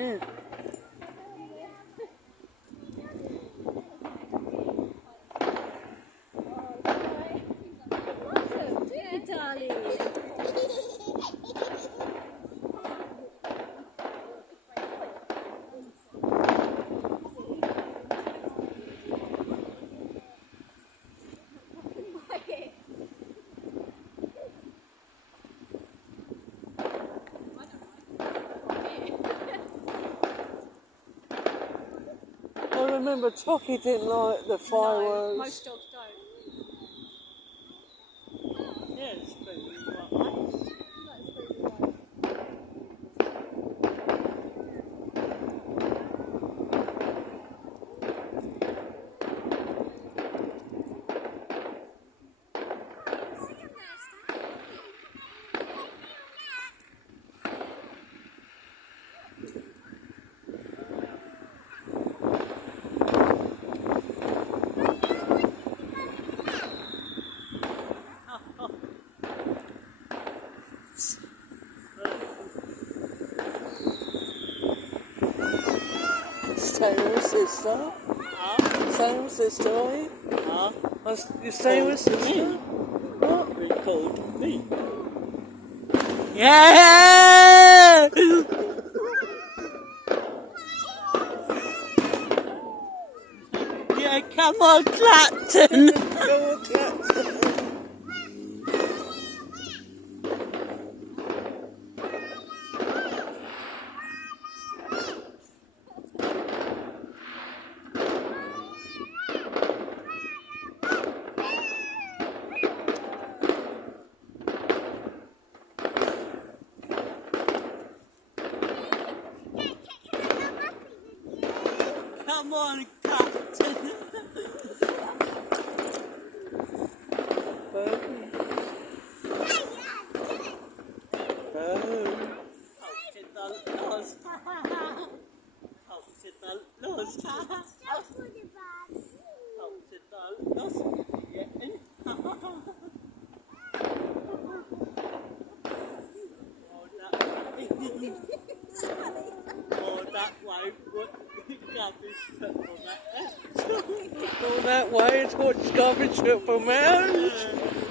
Yeah. Darling. I remember Tocky didn't like the fireworks. No, most dogs don't. Yeah, it's pretty right. Staying with sister? Staying with sister, are you? You're staying with sister? What? It's called me. Yeah! Yeah, come on, Clapton. Go on, Clapton. Come on, Captain. Boom. All that way, it's what garbage for mountains.